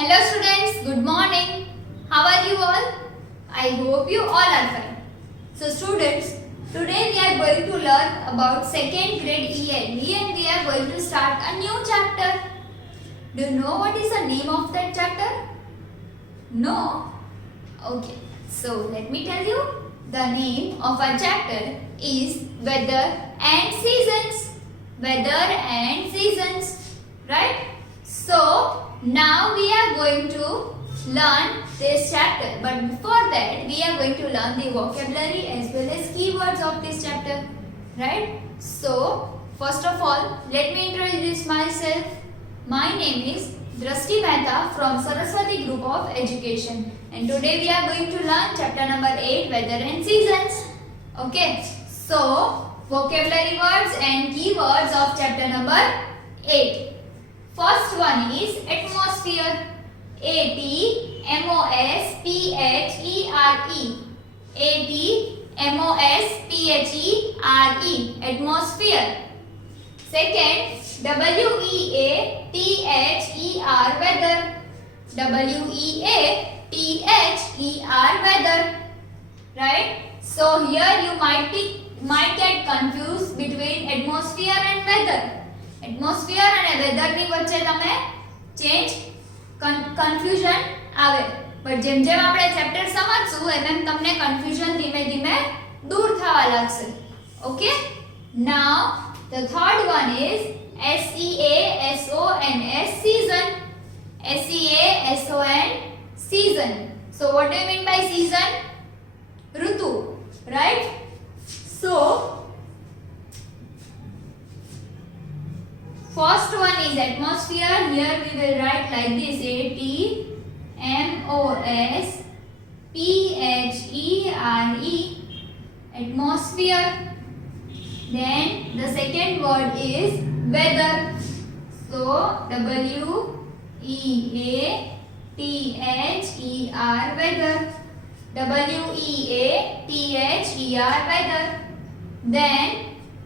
Hello students, good morning. How are you all? I hope you all are fine. So students, today we are going to learn about second grade ELD and we are going to start a new chapter. Do you know what is the name of that chapter? No? Okay. So let me tell you. The name of our chapter is Weather and Seasons. Weather and Seasons. Right? So now we are going to learn this chapter, but before that we are going to learn the vocabulary as well as keywords of this chapter, right? So first of all, let me introduce myself. My name is Drashti Mehta from Saraswati Group of Education, and today we are going to learn chapter number 8, Weather and Seasons. Okay, so vocabulary words and keywords of chapter number 8. First one is atmosphere. A-T-M-O-S-P-H-E-R-E. A-T-M-O-S-P-H-E-R-E. Atmosphere. Second, W-E-A-T-H-E-R. Weather. W-E-A-T-H-E-R. Weather. Right? So here you might get confused between atmosphere and weather. Atmosphere અને વેધરની વચ્ચે તમે change confusion આવે, but જેમ જેમ આપણે chapter સમજશું એમ તમને confusion ધીમે ધીમે દૂર થવા લાગશે. Okay, now the third one is SEASONS. season. SEASON season. So what do you mean by season? ઋતુ, right? So first one is atmosphere. Here we will write like this: A-T-M-O-S-P-H-E-R-E. Atmosphere. Then the second word is weather. So W-E-A-T-H-E-R. weather. W-E-A-T-H-E-R. weather. Then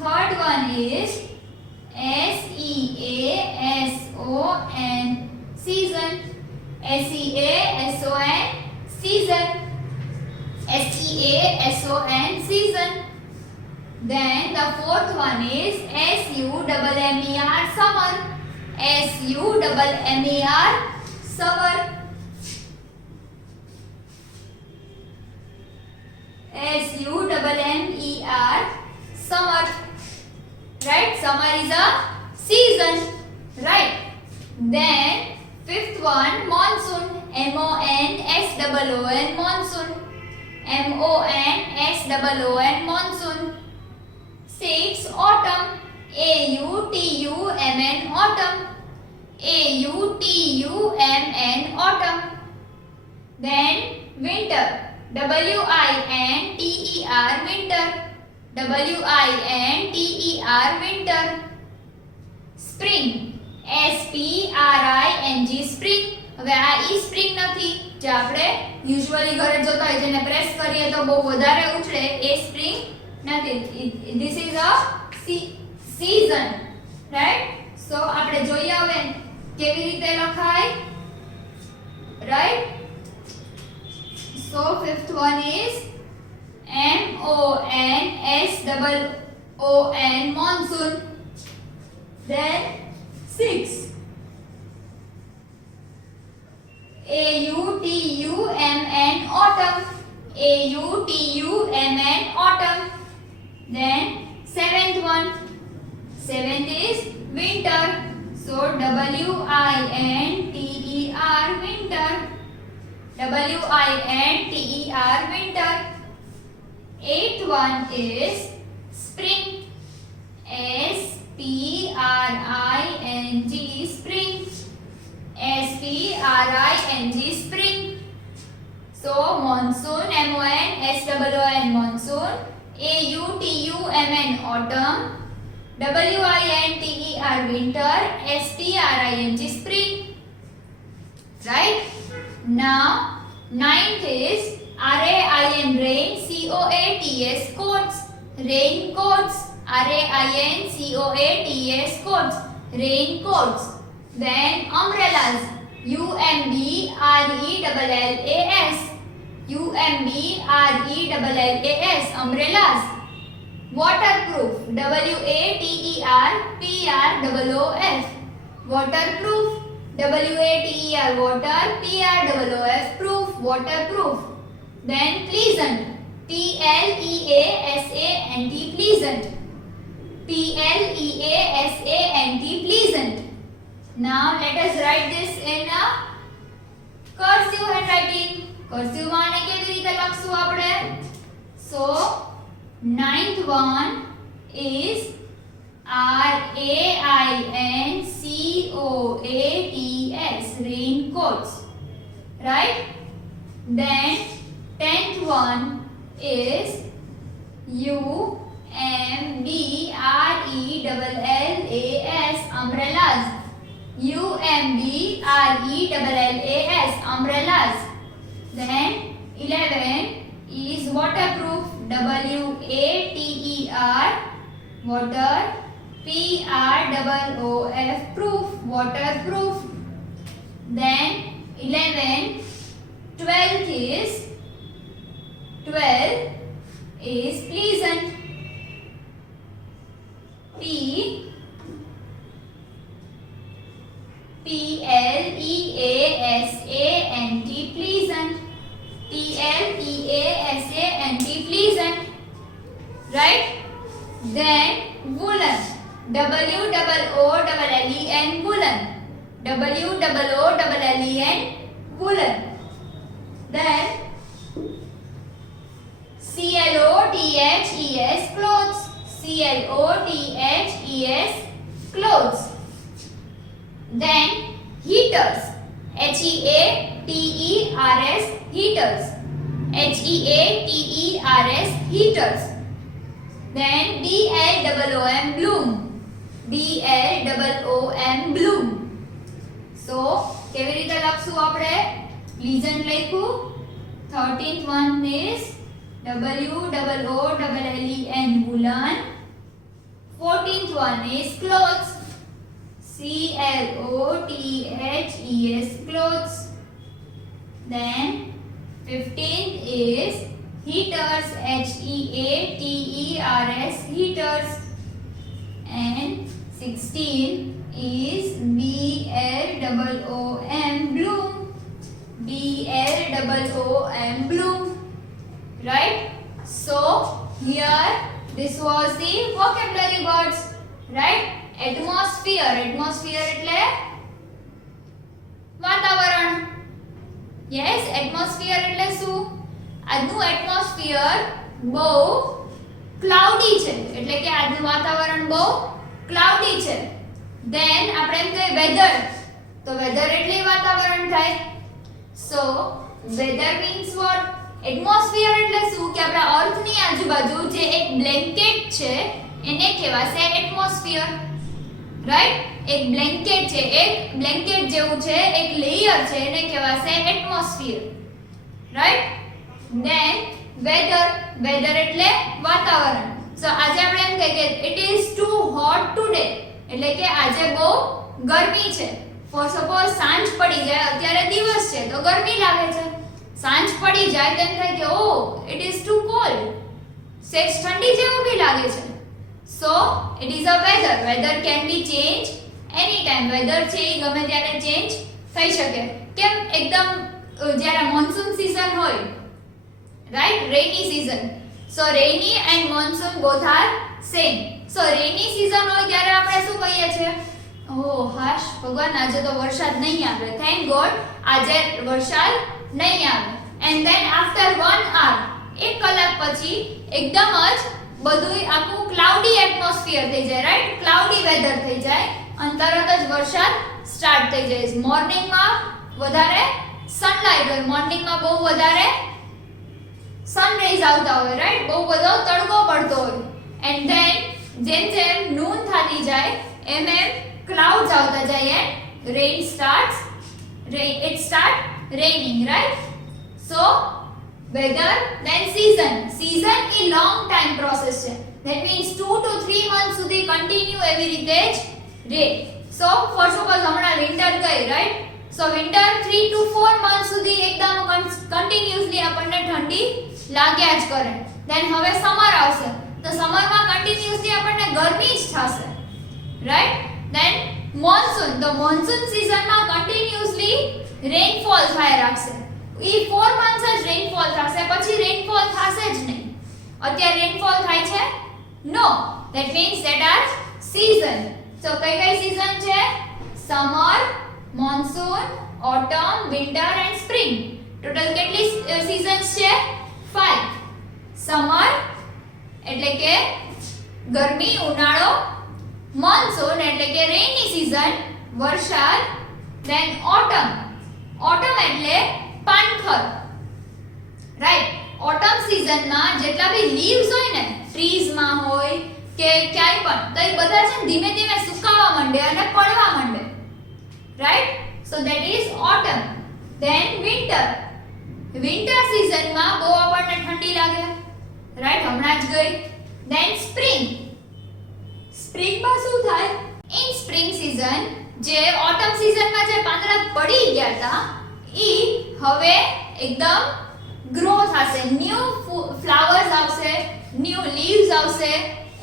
third one is SEASON. season. SEASON season. SEASON season. Then the fourth one is SUMMER. summer. SUMMER summer. SUMMER summer. Right? Summer is a season. Right? Then fifth one, monsoon. MONSOON. monsoon. MONSOON monsoon. Six, autumn. AUTUMN autumn. AUTUMN autumn. Then winter. WINTER winter. WINTER winter. Spring. SPRING spring. હવે આ ઈ spring નથી જે આપણે usually ઘરે જોતા હોય, જેને press કરીએ તો બહુ વધારે ઉછળે, એ સ્પ્રિંગ નથી. This is a season, right? So આપણે જોઈએ હવે કેવી રીતે લખાય, right? So fifth one is MONSOON monsoon. Then six, AUTUMN autumn. AUTUMN autumn. Then seventh one. Seventh is winter. So WINTER winter. WINTER winter. Eighth one is spring. SPRING spring. SPRING spring. So monsoon, MONSOON monsoon. AUTUMN autumn. WINTER winter. SPRING spring. Right? Now ninth is RAIN rain. COATS coats. Raincoats. RAINCOATS coats. Raincoats. Then umbrellas. UMBRELLAS. UMBRELLAS. Umbrellas. Waterproof. WATERPROOF. Waterproof. WATER water, PROOF proof, waterproof. Then pleasant. PLEASANT pleasant. PLEASANT pleasant. Now let us write this in a cursive handwriting. Cursive માં આને કેવી રીતે લખશું આપણે? So ninth one is RAINCOATS, raincoats, right? Then 10th one is UMBRELLAS, umbrellas. UMBRELLAS, umbrellas. Then 11 is waterproof. WATER water, PROOF proof, waterproof. Then 12th is pleasant. PLEASANT pleasant. PLEASANT pleasant. Right? Then woolen. WOOLLEN woolen. WOOLLEN woolen. Then CLOTHES clothes. CLOTHES clothes. Then heaters. HEATERS heaters. HEATERS heaters. Then BLOOM bloom. BLOOM bloom. So કેવી રીતે લખશું આપણે? Pleasant લખ્યું. 13th one is WOOLLEN woolen. 14th one is clothes. CLOTHES clothes. Then 15th is heaters. HEATERS heaters. And 16th is BLOOM bloom. BLOOM bloom. Right? So here this was the vocabulary words. Right? Atmosphere. Atmosphere એટલે વાતાવરણ. Yes, atmosphere એટલે શું? આજનું atmosphere બહુ cloudy છે. એટલે કે આજનું વાતાવરણ બહુ cloudy છે. Then આપણે એમ કહીએ weather. તો weather એટલે વાતાવરણ થાય. So weather means what? Atmosphere એટલે શું? કે આપણા અર્થની આજુબાજુ જે એક બ્લેન્કેટ છે એને કહેવાશે atmosphere. રાઈટ? એક બ્લેન્કેટ છે, એક બ્લેન્કેટ જેવું છે, એક લેયર છે એને કહેવાશે atmosphere. Right? Then weather. Weather એટલે વાતાવરણ. So આજે આપણે એમ કહીએ કે it is too hot today. એટલે કે આજે બહુ ગરમી છે. For suppose સાંજ પડી જાય, અત્યારે દિવસ છે તો ગરમી લાગે છે. સાંજ પડી જાય તો એમ થાય કે ઓ it is too cold. સેજ ઠંડી જેવું બી લાગે છે. So it is a weather. Weather can be changed anytime. Weather છે એ ગમે ત્યારે ચેન્જ થઈ શકે. કેમ? એકદમ જ્યારે મોન્સૂન સીઝન હોય, right? Rainy season. So rainy and monsoon both are same. So rainy season હોય ત્યારે આપણે શું કહીએ છીએ? ઓ હાશ ભગવાન આજે તો વરસાદ નહીં આવે. Thank God આજે વરસાદ નહીં આવે. And then after 1 hour, 1 કલાક પછી એકદમ જ બધું આખું ક્લાઉડી એટમોસ્ફિયર થઈ જાય, રાઈટ? ક્લાઉડી વેધર થઈ જાય અને તરત જ વરસાદ સ્ટાર્ટ થઈ જાય. મોર્નિંગમાં વધારે સનલાઇટ હોય, મોર્નિંગમાં બહુ વધારે સનરેઝ આવતા હોય, રાઈટ? બહુ બધો તડકો પડતો હોય. એન્ડ ધેન જેમ જેમ નૂન થતી જાય એમ એમ ક્લાઉડ્સ આવતા જાય and rain starts it start raining, right? So weather, then season. Season A long time process છે. That means 2 to 3 months સુધી continue એવી રીતે જ રહે. So for suppose હમણાં winter ગઈ, right? So winter 3 to 4 month સુધી એકદમ કન્ટિન્યુઅસલી આપણને ઠંડી લાગ્યા જ કરે. ધેન હવે સમર આવશે તો સમરમાં કન્ટિન્યુઅસલી આપણને ગરમી જ થશે, રાઈટ. ધેન મોન્સૂન, તો મોન્સૂન સિઝનમાં કન્ટિન્યુઅસલી રેનફોલ થાય રાખશે. ઈ 4 મંથ્સ જ રેનફોલ થશે, પછી રેનફોલ થશે જ નહીં. અત્યારે રેનફોલ થાય છે? No. That means that are season. So કઈ સીઝન છે? Summer, monsoon, autumn, winter and spring. Total કેટલી સીઝન્સ છે? 5. સમર એટલે કે ગરમી, ઉનાળો. મોન્સૂન એટલે કે રેની સીઝન, વરસાદ. ધેન ઓટમ, ઓટમ એટલે પાનખર, રાઈટ. ઓટમ સીઝનમાં જેટલા બી લીવ્સ હોય ને, ટ્રીઝ માં હોય કે ક્યાંય પણ, તો એ બધા છે ને ધીમે ધીમે સુકાવા માંડે અને પડવા માંડે, right. So that is autumn. Then winter, winter સીઝનમાં બહુ આપણને ઠંડી લાગે, રાઈટ, હમણાં જ ગઈ. ધેન સ્પ્રિંગ, સ્પ્રિંગમાં શું થાય? ઇન સ્પ્રિંગ સીઝન જે ઓટમ સીઝનમાં જે પાંદડા પડી ગયા હતા ઈ હવે એકદમ ગ્રો થશે, ન્યુ ફ્લાવર્સ આવશે, ન્યુ લીવ્સ આવશે,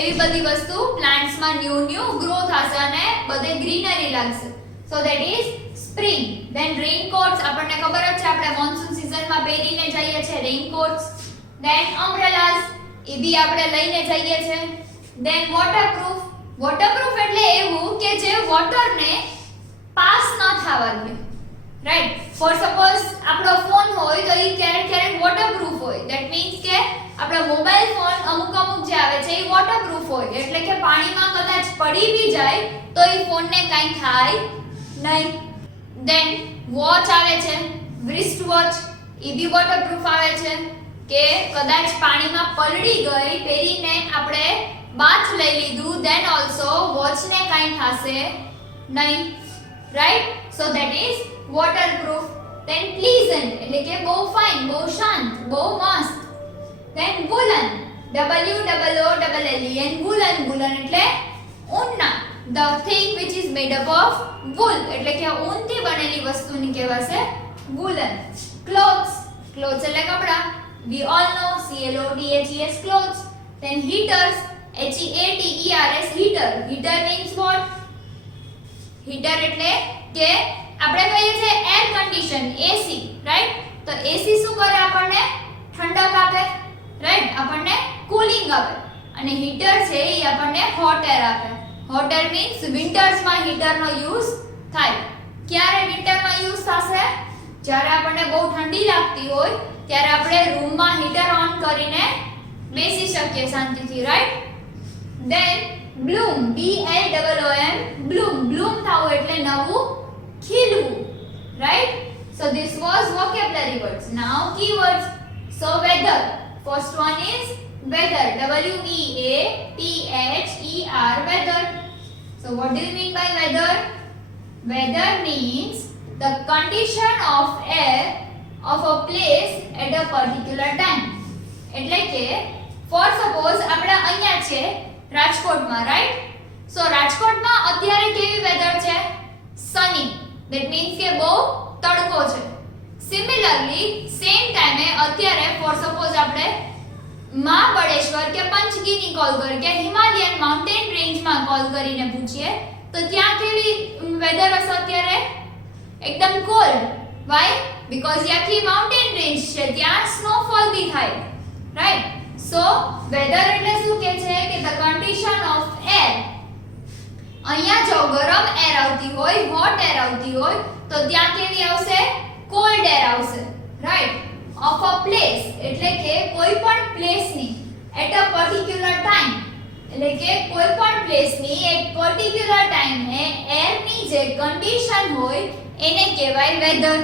એવી બધી વસ્તુ પ્લાન્ટ્સમાં ન્યુ ગ્રો થશે અને બધે ગ્રીનરી લાગશે. So that is spring. Then raincoats, આપણને ખબર જ છે આપણે મોન્સૂન સીઝનમાં પહેરીને જઈએ છીએ રેઇનકોટ્સ. ધેન અમ્બ્રેલાસ, એ બી આપણે લઈને જઈએ છીએ. ધેન વોટરપ્રૂફ, વોટરપ્રૂફ એટલે એવું કે જે વોટરને પાસ ન થવા દે, રાઈટ. ફોર સપોઝ આપણો ફોન હોય તો એ ક્યારેક વોટરપ્રૂફ હોય. ધેટ મીન્સ કે આપણો મોબાઈલ ફોન અમુક જે આવે છે એ વોટરપ્રૂફ હોય, એટલે કે પાણીમાં કદાચ પડી બી જાય તો એ ફોનને કંઈ થાય નહીં. ધેન વોચ આવે છે, wrist વોચ, એ બી વોટરપ્રૂફ આવે છે કે કદાચ પાણીમાં પલળી ગઈ, પહેરીને આપણે બાથ લઈ લીધું, ધેન ઓલ્સો વોચને કંઈ થશે નહીં, right. So that is waterproof. Then pleasant એટલે કે બહુ ફાઇન, બહુ શાંત, બહુ મસ્ત. Then woolen, WOOLLEN, woolen, woolen એટલે ઊનના. The thing which is made up of wool એટલે કે ઊનથી બનેલી વસ્તુને કહેવાશે woolen. Clothes, clothes એટલે કપડા. We all know CLOTHES, clothes. Then heaters, HEATERS, heater. Heater means what? Heater એટલે કે આપણે કહીએ છીએ એર કન્ડિશન, એસી, રાઈટ. તો એસી શું કરે? આપણને ઠંડક આપે, રાઈટ, આપણને કુલિંગ આપે. અને હીટર છે એ આપણને હોટ એર આપે. હોટ એર મીન્સ વિન્ટર્સમાં હીટરનો યુઝ થાય. ક્યારે વિન્ટરમાં યુઝ થશે? જ્યારે આપણને બહુ ઠંડી લાગતી હોય ત્યારે આપણે રૂમમાં હીટર ઓન કરીને બેસી શકીએ શાંતિથી, right. Then bloom, BLOOM, bloom, bloom થવું એટલે નવું ખીલવું, right? So this was vocabulary words. Now keywords. So weather. First one is weather. WEATHER, weather. So what do you mean by weather? Weather means the condition of air of a place at a particular time. એટલે કે for suppose આપણે અહીંયા છે રાજકોટમાં, right? So રાજકોટમાં અત્યારે કેવી weather છે? sunny. That means કે બહુ તડકો છે. Similarly same time અત્યારે for suppose આપણે મહાબળેશ્વર કે પંચગીની કોલ કરીએ કે હિમાલયન માઉન્ટેન રેન્જમાં કોલ કરીને પૂછીએ તો ત્યાં કેવી વેધર હશે અત્યારે? એકદમ કોલ્ડ. Why? Because યાથી માઉન્ટેન રેન્જ છે, ત્યાં સ્નોફોલ બી થાય, રાઈટ. સો વેધર એટલે શું કે છે કે the condition of air. અહીંયા જો ગરમ એર આવતી હોય, હોટ એર આવતી હોય તો ત્યાં કેવી આવશે? કોલ્ડ એર આવશે, રાઈટ. ઓફ અ પ્લેસ એટલે કે કોઈ પણ પ્લેસની એટ અ પર્ટિક્યુલર ટાઈમ એટલે કે કોઈ પણ પ્લેસની એક પર્ટિક્યુલર ટાઈમે એરની જે કન્ડિશન હોય એને કહેવાય વેધર,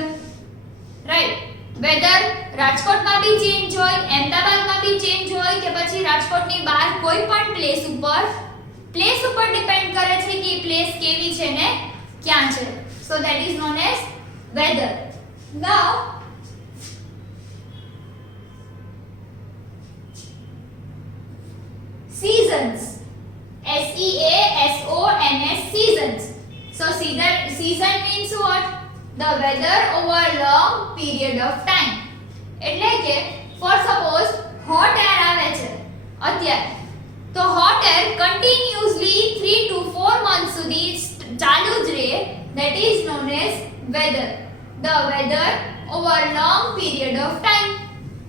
રાઈટ. વેધર રાજકોટમાં બી ચેન્જ હોય, અમદાવાદમાં બી ચેન્જ હોય કે પછી રાજકોટની બહાર કોઈ પણ પ્લેસ ઉપર ડિપેન્ડ કરે છે કે પ્લેસ કેવી છે ને ક્યાં છે. So that is known as weather. Now seasons, SEASONS, seasons. So season means what? the weather over long period of time. એટલે કે for suppose hot air આવે છે અત્યારે, તો hot air continuously 3 to 4 months સુધી ચાલુ જ રહે, that is known as weather. The weather over long period of time.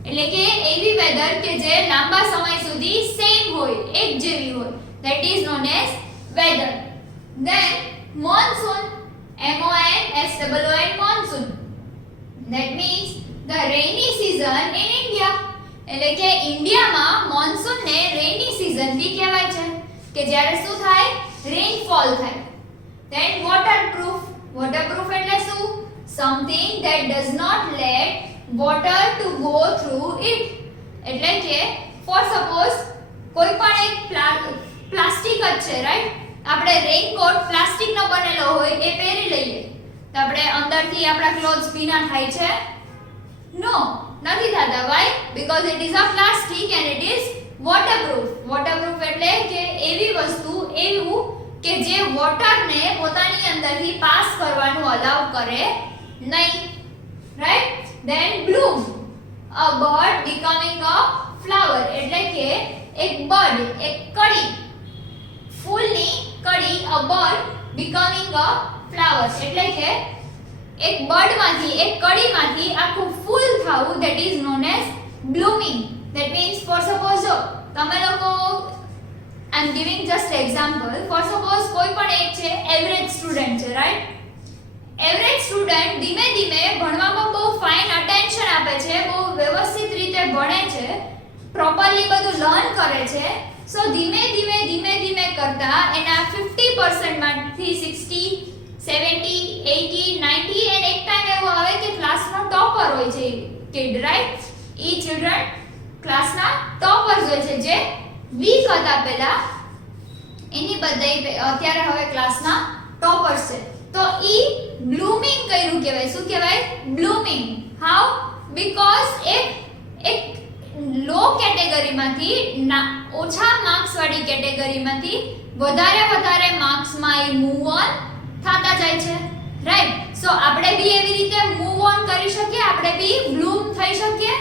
એટલે કે એવી વેધર કે જે લાંબા સમય સુધી સેમ હોય, એક જેવી હોય, that is known as weather. Then monsoon, MONSOON, monsoon. That means the rainy season in India. એટલે કે ઇન્ડિયામાં મોન્સૂન ને રેની સીઝન બી કહેવાય છે કે જ્યારે શું થાય, રેનફોલ થાય. Then waterproof, waterproof એટલે શું? Something that does not let water to go through it. એટલે કે for suppose કોઈ પણ એક પ્લાસ્ટિક જ છે, રાઈટ? આપણે રેનકોટ પ્લાસ્ટિકનો બનેલો હોય એ પહેરી લઈએ તો આપણે અંદરથી આપણા ક્લોથ્સ ભીના થાય છે? નો, નથી થતા. Why? Because it is a plastic and it is waterproof. Waterproof એટલે કે એવી વસ્તુ, એવું કે જે વોટરને પોતાની અંદરથી પાસ કરવાનું અલાઉ કરે નહીં, right? Then bloom, a bird becoming a flower. એટલે કે એક બર્ડ, એક કળી, ફૂલની કળી, a bird becoming a flower. એટલે કે એક બર્ડમાંથી, એક કળીમાંથી આખું ફૂલ થવું, that is known as blooming. That means for suppose જો તમે લોકો, I am giving just example, for suppose કોઈ પણ એક છે એવરેજ સ્ટુડન્ટ છે, રાઈટ? એવરેજ સ્ટુડન્ટ ધીમે ધીમે ભણવામાં બહુ ફાઇન અટેન્શન આપે છે, બહુ વ્યવસ્થિત રીતે ભણે છે, પ્રોપરલી બધું લર્ન કરે છે. સો ધીમે ધીમે ધીમે ધીમે કરતા એના 50% માંથી 60, 70, 80, 90 એન્ડ એક ટાઈમ એવો આવે કે ક્લાસનો ટોપર હોય છે કિડ, રાઈટ? ઈ ચિલ્ડ્રન ક્લાસના ટોપર્સ હોય છે, જે વીક હતા પહેલા, એની બદલે અત્યારે હવે ક્લાસના ટોપર્સ છે. તો ઈ બ્લૂમિંગ કર્યું કહેવાય. શું કહેવાય? બ્લૂમિંગ. હાઉ? બીકોઝ એક લો કેટેગરીમાંથી ઓછા માર્ક્સ વાળી કેટેગરીમાંથી વધારે માર્ક્સમાં એ મૂવ ઓન થતા જાય છે, રાઈટ? સો આપણે બી એવી રીતે મૂવ ઓન કરી શકીએ, આપણે બી બ્લૂમ થઈ શકીએ.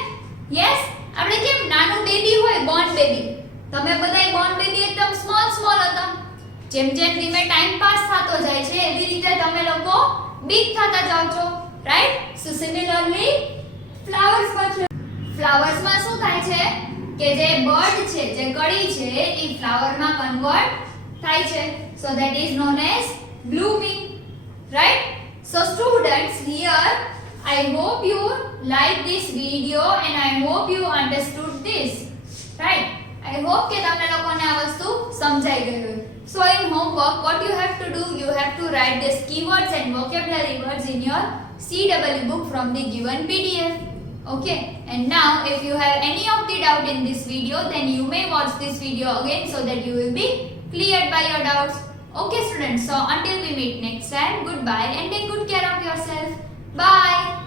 યસ, આપણે કેમ નાનું બેબી હોય, બોર્ન બેબી, તમે બધાય બોર્ન બેબી એકદમ સ્મોલ હતા, જેમ જેમ ધીમે ટાઈમ પાસ થતો જાય છે એવી રીતે તમે લોકો બિગ થતા જાવ છો, રાઈટ? સો સિમિલરલી ફ્લાવર્સમાં શું થાય છે કે જે બર્ડ છે, જે કળી છે, એ ફ્લાવરમાં કન્વર્ટ થાય છે. So that is known as blooming, right? So students, here I hope you like this video and I hope you understood this, right? I hope કે તમને લોકોને આ વસ્તુ સમજાઈ ગઈ હોય. So in homework what you have to do, you have to write these keywords and vocabulary words in your CW book from the given PDF. Okay, and now if you have any of the doubt in this video, then you may watch this video again so that you will be cleared by your doubts. Okay students, so until we meet next time, goodbye and take good care of yourself. Bye.